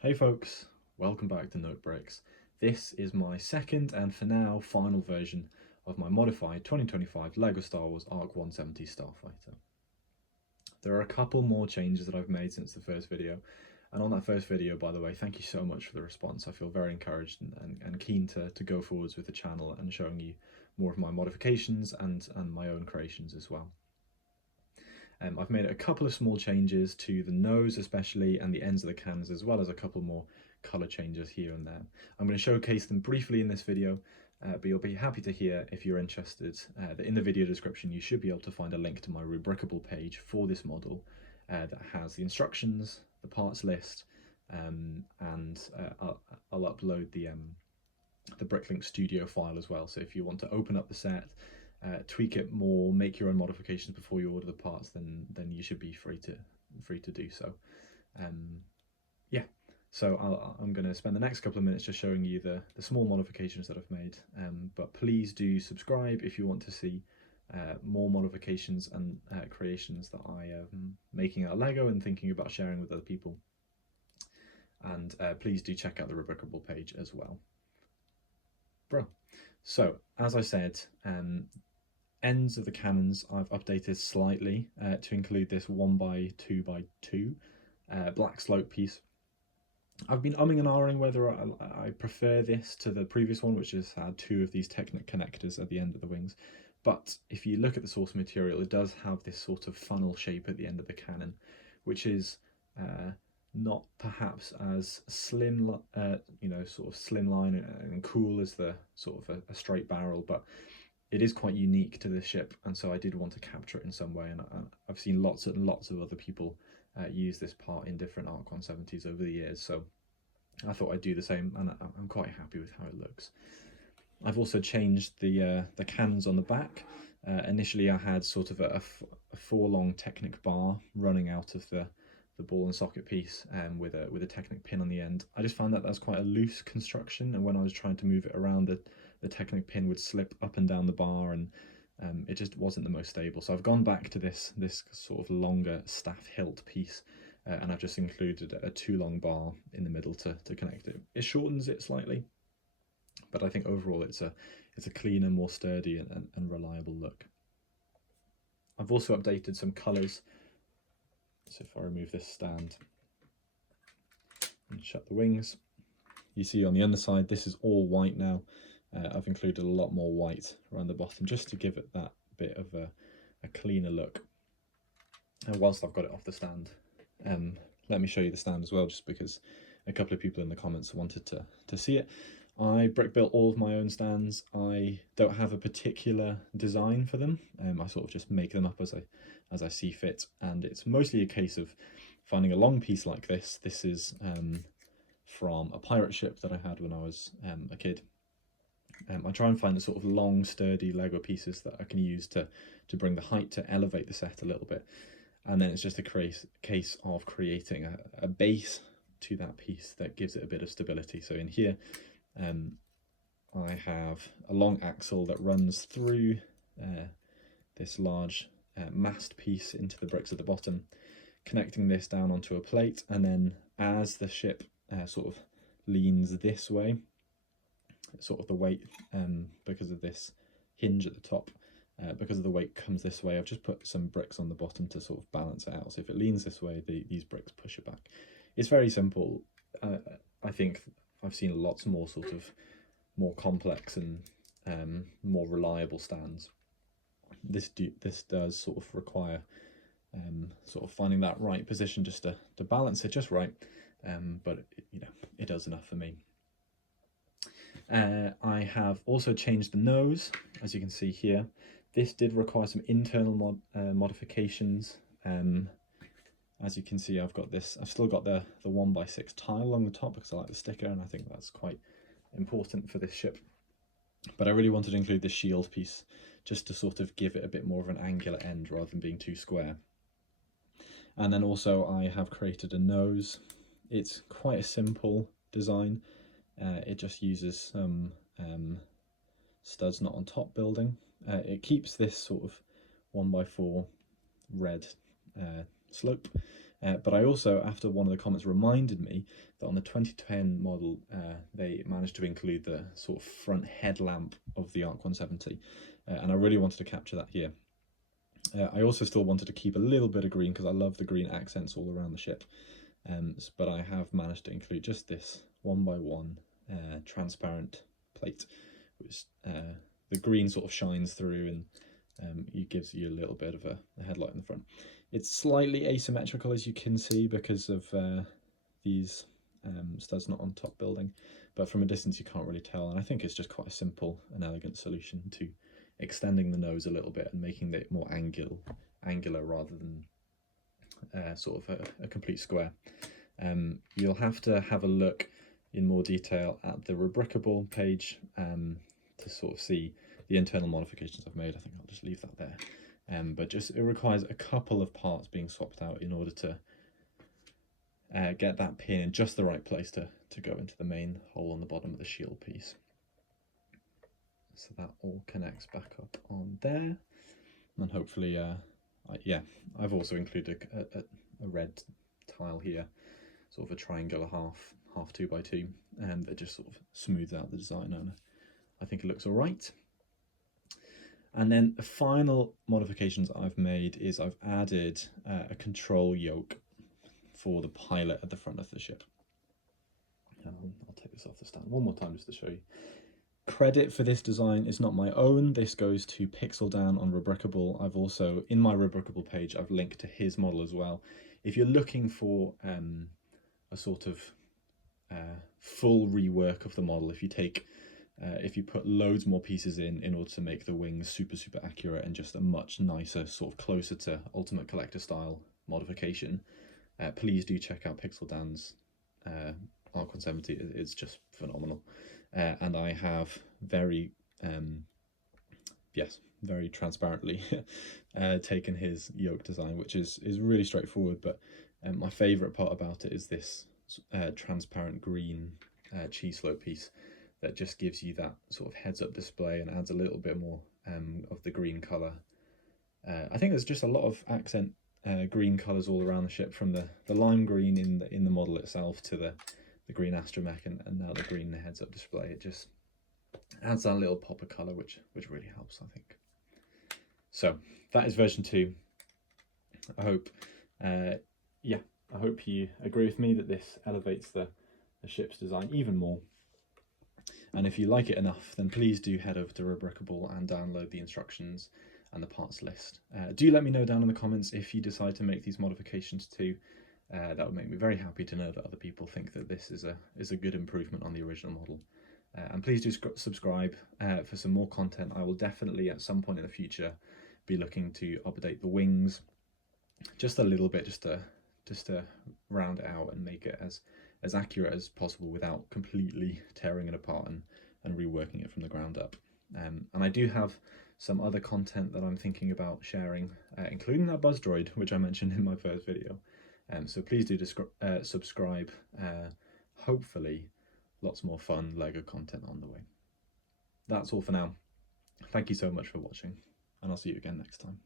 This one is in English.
Hey folks, welcome back to Notebreaks. This is my second and for now final version of my modified 2025 LEGO Star Wars ARC-170 Starfighter. There are a couple more changes that I've made since the first video, and on that first video, by the way, thank you so much for the response. I feel very encouraged and keen to go forwards with the channel and showing you more of my modifications and my own creations as well. I've made a couple of small changes to the nose especially and the ends of the cannons, as well as a couple more colour changes here and there. I'm going to showcase them briefly in this video, but you'll be happy to hear if you're interested that in the video description you should be able to find a link to my rubricable page for this model that has the instructions, the parts list, and I'll upload the Bricklink Studio file as well. So if you want to open up the set, tweak it more, make your own modifications before you order the parts, then you should be free to do so. Yeah, so I'm going to spend the next couple of minutes just showing you the small modifications that I've made, but please do subscribe if you want to see more modifications and creations that I am making out of Lego and thinking about sharing with other people. And please do check out the rubricable page as well. So as I said, ends of the cannons I've updated slightly to include this 1x2x2 black slope piece. I've been umming and ahhing whether I prefer this to the previous one, which has had two of these Technic connectors at the end of the wings. But if you look at the source material, it does have this sort of funnel shape at the end of the cannon, which is not perhaps as slim, sort of slimline and cool as the sort of a straight barrel, but it is quite unique to this ship, and so I did want to capture it in some way. And I've seen lots and lots of other people use this part in different ARC-170s over the years, so I thought I'd do the same, and I'm quite happy with how it looks. I've also changed the cannons on the back. Initially I had sort of a 4-long Technic bar running out of the ball and socket piece with a Technic pin on the end. I just found that that's quite a loose construction, and when I was trying to move it around, the Technic pin would slip up and down the bar, and it just wasn't the most stable. So I've gone back to this sort of longer staff hilt piece, and I've just included a 2-long bar in the middle to connect it. It shortens it slightly, but I think overall it's a cleaner, more sturdy and reliable look. I've also updated some colours. So if I remove this stand and shut the wings, you see on the underside this is all white now. I've included a lot more white around the bottom just to give it that bit of a cleaner look. And whilst I've got it off the stand, let me show you the stand as well, just because a couple of people in the comments wanted to see it. I brick built all of my own stands. I don't have a particular design for them. I sort of just make them up as I see fit, and it's mostly a case of finding a long piece like this. This is from a pirate ship that I had when I was a kid. I try and find the sort of long, sturdy Lego pieces that I can use to bring the height, to elevate the set a little bit, and then it's just a case of creating a base to that piece that gives it a bit of stability. So in here, I have a long axle that runs through this large mast piece into the bricks at the bottom, connecting this down onto a plate, and then as the ship sort of leans this way, sort of the weight, because of this hinge at the top, because of the weight comes this way, I've just put some bricks on the bottom to sort of balance it out. So if it leans this way, these bricks push it back. It's very simple. I think I've seen lots more sort of more complex and more reliable stands. This does sort of require sort of finding that right position just to balance it just right, but it does enough for me. I have also changed the nose, as you can see here. This did require some internal modifications. As you can see, I've still got the 1x6 tile along the top because I like the sticker, and I think that's quite important for this ship. But I really wanted to include the shield piece just to sort of give it a bit more of an angular end rather than being too square. And then also I have created a nose. It's quite a simple design. It just uses some studs not on top building. It keeps this sort of 1x4 red slope, But I also, after one of the comments reminded me that on the 2010 model, they managed to include the sort of front headlamp of the ARC-170, and I really wanted to capture that here. I also still wanted to keep a little bit of green because I love the green accents all around the ship, but I have managed to include just this 1x1 transparent plate, which the green sort of shines through and it gives you a little bit of a headlight in the front. It's slightly asymmetrical, as you can see, because of these studs not on top building, but from a distance you can't really tell, and I think it's just quite a simple and elegant solution to extending the nose a little bit and making it more angular rather than sort of a complete square. You'll have to have a look in more detail at the Rebrickable page to sort of see the internal modifications I've made. I think I'll just leave that there. But just it requires a couple of parts being swapped out in order to get that pin in just the right place to go into the main hole on the bottom of the shield piece. So that all connects back up on there, and hopefully, yeah, I've also included a red tile here, sort of a triangular half 2x2, and that just sort of smooths out the design, and I think it looks all right. And then the final modifications I've made is I've added a control yoke for the pilot at the front of the ship. I'll take this off the stand one more time just to show you. Credit for this design is not my own. This goes to Pixel Dan on Rebrickable. I've also, in my Rebrickable page, I've linked to his model as well. If you're looking for a sort of full rework of the model, if you put loads more pieces in order to make the wings super accurate and just a much nicer, sort of closer to Ultimate Collector style modification, please do check out Pixel Dan's ARC-170. It's just phenomenal. And I have very transparently taken his yoke design, which is really straightforward, but my favourite part about it is this transparent green cheese slope piece that just gives you that sort of heads-up display and adds a little bit more of the green colour. I think there's just a lot of accent green colours all around the ship, from the lime green in the model itself to the green astromech and now the green heads-up display. It just adds that little pop of colour, which really helps, I think. So that is version 2. I hope, I hope you agree with me that this elevates the ship's design even more. And if you like it enough, then please do head over to Rebrickable and download the instructions and the parts list. Do let me know down in the comments if you decide to make these modifications too. That would make me very happy to know that other people think that this is a good improvement on the original model. And please do subscribe for some more content. I will definitely at some point in the future be looking to update the wings just a little bit, just to round it out and make it as accurate as possible without completely tearing it apart and reworking it from the ground up. And I do have some other content that I'm thinking about sharing, including that buzz droid, which I mentioned in my first video. So please do subscribe. Hopefully lots more fun LEGO content on the way. That's all for now. Thank you so much for watching, and I'll see you again next time.